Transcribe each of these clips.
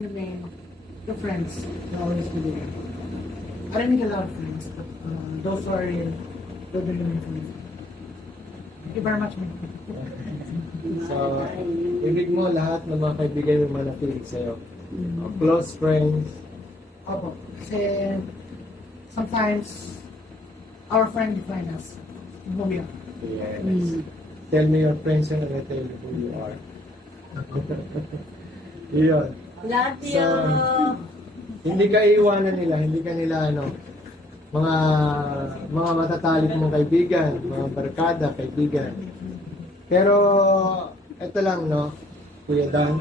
The name, the friends will always be there. I don't need a lot of friends, but those who are real will be remain for me. Thank you very much, man. So, ibig mo lahat ng mga kaibigan mo manatili sa'yo. Close friends. Opo. Kasi sometimes our friend define us. Who we are. Yes. Tell me your friends and I'll tell you who you are. Iyon. Love So, you. hindi ka iiwanan nila, hindi ka nila mga matatalik mong kaibigan, mga barkada, kaibigan. Pero, ito lang, no, Kuya Dan,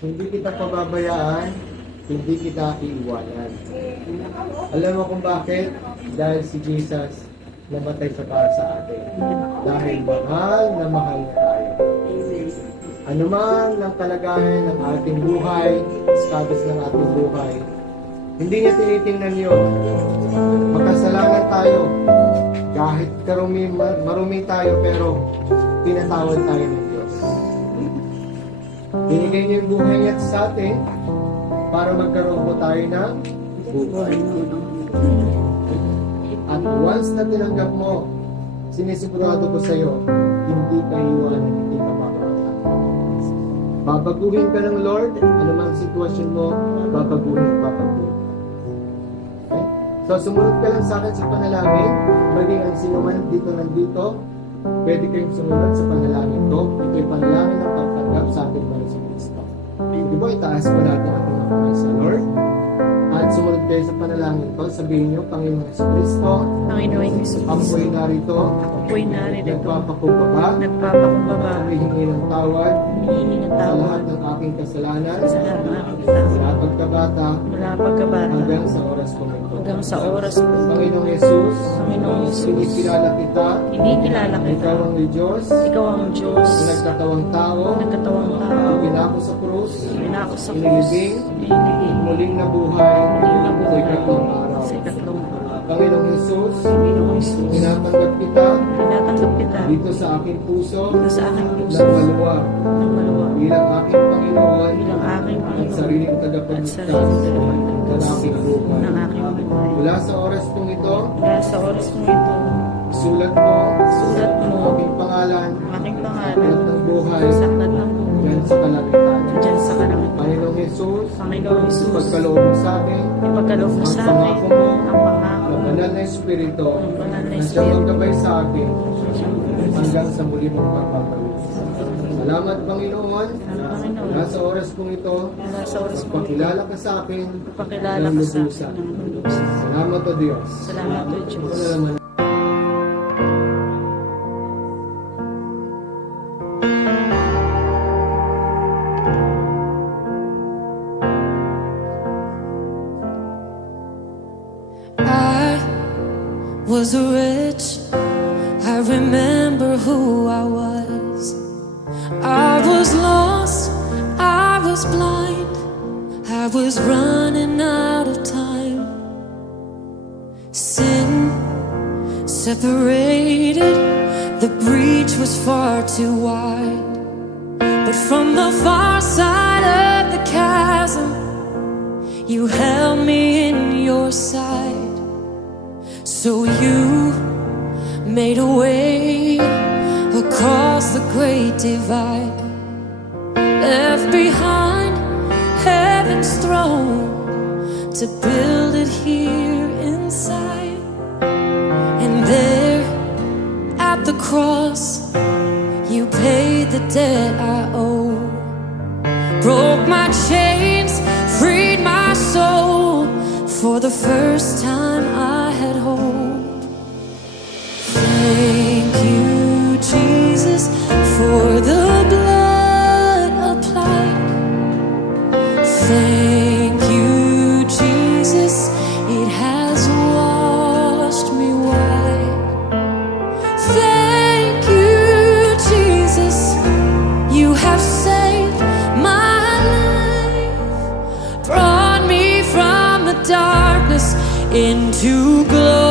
hindi kita pababayaan, hindi kita iiwanan. Alam mo kung bakit? Dahil si Jesus namatay sa para sa atin. Dahil mahal na mahal na tayo. Ano man ang kalagayan ng ating buhay, status ng ating buhay, hindi niya tinitingnan yun. Makasalanan tayo. Kahit marumi tayo, pero pinatawad tayo ng Diyos. Binigay niya yung buhay niya sa atin para magkaroon po tayo ng buhay. At once na tinanggap mo, sinisigurado ko sa iyo, hindi ka iwanan, hindi ka makakatawa. Babaguhin ka ng Lord, anumang sitwasyon mo, babaguhin. Okay? So, sumunod ka lang sa akin sa panalangin, maging ang sino man dito nandito, pwede kayong sumunod sa panalangin ko. Ito'y panalangin ng pagtanggap sa ating Panginoon sa Kristo. Di ba, itaas ko natin ang ating mga kamay sa Lord. At sumunod kayo sa panalangin ko, sabihin niyo, Panginoon sa Kristo, Panginoon Yesus, ako'y narito, ako'y narito, nagpapakumbaba, nagpapakumbaba, humihingi ng tawad, humihingi ng sa tawad lahat ng aking kasalanan, sa lahat ng aking kasalanan, mula pagkabata, mula pagkabata hanggang sa oras ko ito. hanggang sa oras ko. Panginoong Jesus, Panginoong Yesus, kinikilala kita, kinikilala kita. ikaw ang Diyos, Ikaw ang Diyos, na nagkatawang tao, nagkatawang tao, pinako sa krus, pinako sa krus, inilibing, inilibing, muling nabuhay, muling nabuhay, sa ikatlong araw. sa ikatlong araw. Panginoong Jesus, Panginoong Yesus, tinatanggap kita tinatanggap kita dito sa aking puso, dito sa aking puso ng maluwag, ng maluwag, bilang aking Panginoon, bilang aking at Panginoon sariling at tagapagligtas sariling tagapagligtas ng aking buhay. ng aking buhay. Mula sa oras kong ito, Mula sa oras mo ito, sulat mo, sulat mo aking pangalan, ang aking at pangalan ng buhay, sa aklat ng buhay yan sa kalangitan. dyan sa kalangitan. Panginoong Jesus, Panginoong Yesus, pagkaloob mo sa akin, ipagkaloob mo sa akin ang pangako ng banal na Espiritu, ng banal na na siyang Espiritu maggabay sa akin hanggang sa muli mong pagpapalit. Salamat, Panginoon, ng Panginoon. mula sa oras kong ito, Mula sa oras mo ito, pakilala ka sa akin pakilala ng ka sa lubusan. akin ng lubusan. Salamat, O Diyos. Salamat o Diyos. Ito na naman. I was rich. I remember who I was. I was lost. I was blind. I was running out of time. Sin separated. The breach was far too wide. But from the far side of the chasm, you held me in your sight. So you made a way across the great divide, left behind heaven's throne to build it here inside. And there at the cross, you paid the debt I owe, broke my chains, freed my soul. For the first time I had hope. Thank you, Jesus, for the blood applied. Thank you, Jesus, it has washed me white. Thank you, Jesus, you have saved my life, brought me from the darkness into glory.